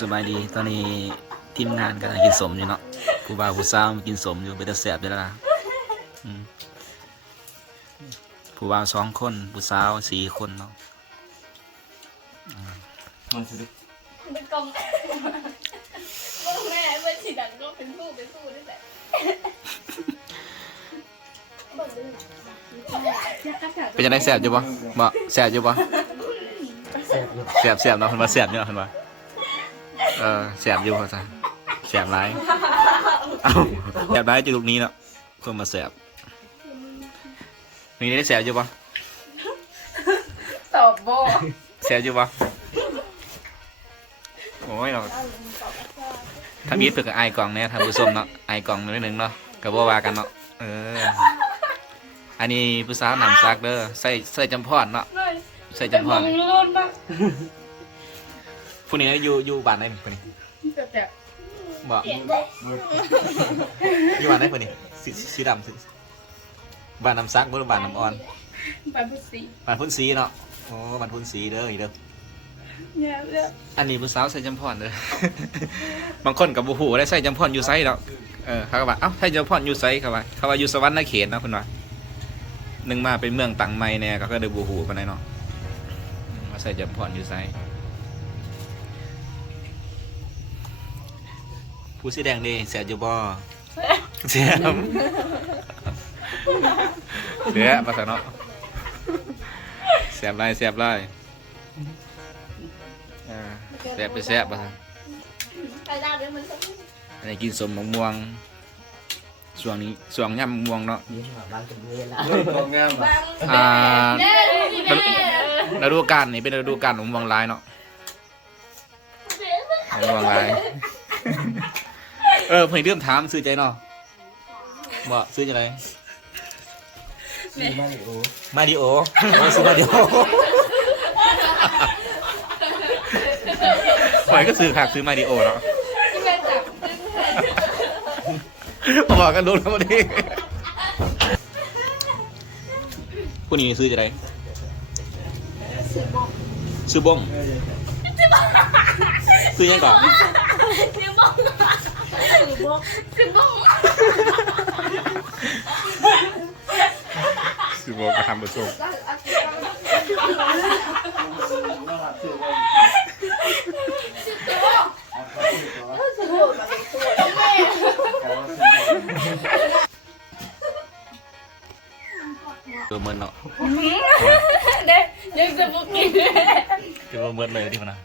สบายดีตอนนี้ทีมงานกำลังกินสมอยู่เนาะผู้บ่าวผู้สาวกินสมอยู่เป็นตาแสบอยู่แล้วล่ะผู้บ่าว2 คนผู้สาว4 คนเนาะเป็นกลมแม่เป็นสีดังก็เป็นสู้ได้แต่เป็นยังไงแสบอยู่ปะบ่แสบอยู่ปะแสบเนาะคนมาแสบเนี่ยคนมาแสบอยู่เขาซะแสบร้ายแสบร้ายจุดลูกนี้เนาะคนมาแสบนี่ได้แสบอยู่ปะ ตอบโบ แสบอยู่ปะโอ้ยเราทำยิดเพื่อไอกล่องเนี่ยทำผู้ชมเนาะไอกล่องนิดนึงเนาะกับว่ากันเนาะอันนี้ผู้สาวนำซักเด้อใส่จำพอดเนาะใส่จำพอดผู้นี้อยู่บ้านไหนผู้นี้บอกอยู่บ้านไหนผู้นี้สีดำบ้านน้ำซักบ่หรือบ้านน้ำอ่อนบ้านพุทธีบ้านพุ่นสีเนาะโอ้บ้านพุ่นสีเด้ออีเด้ออันนี้ผู้สาวใส่จำพอดเด้อบางคนกับบูหูได้ใส่จำพอดอยู่ไซเนาะเขาก็ว่าเอ้าใส่จำพอดอยู่ไซเขาว่าอยู่สวรรค์เขตนะคุณว่าหนึ่งมาเป็นเมืองตังไม้เนี่ยก็ได้บูหูปานใดเนาะมาใส่จำพอดอยู่ไซผู้สีแดงนี่เสียอยู่บ่เสียเดี๋ยวมาใส่เนาะเสียบไล่เสียบไล่แสบไปแสบมาอันนี้กินสมมะม่วงช่วงนี้ช่วงย่ำมะม่วงเนาะฤดูกาลนี่เป็นฤดูกาลมะม่วงลายเนาะมะม่วงลายเพิ่งเริ่มถามซื้อใจเนาะบ่ซื้อจะไรมาดิโอซื้อมาดิโอหอยก็ซื้อขาดซื้อมาดิโอเนาะบอกกันรู้แล้วพอดีผู้นี้ซื้อจะไรซื้อบ้งซื้อยังก่อนซื้อบ้องซื้อบ้งก็ทำประสบตัวเมินเนาะเด็กยังจะบุกินตัวเมินเลยที่มันนะ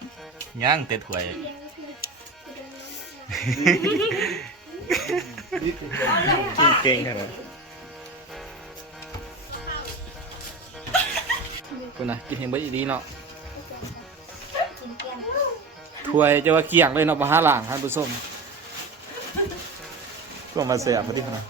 ย่างเตะถวยเก่งขนาดคุณนะกินเห็นบ่ดีเนาะถวยจะว่าเกี่ยงเลยเนาะมาหาหลังท่านผู้ชมก็มาเสียพอดีขนาด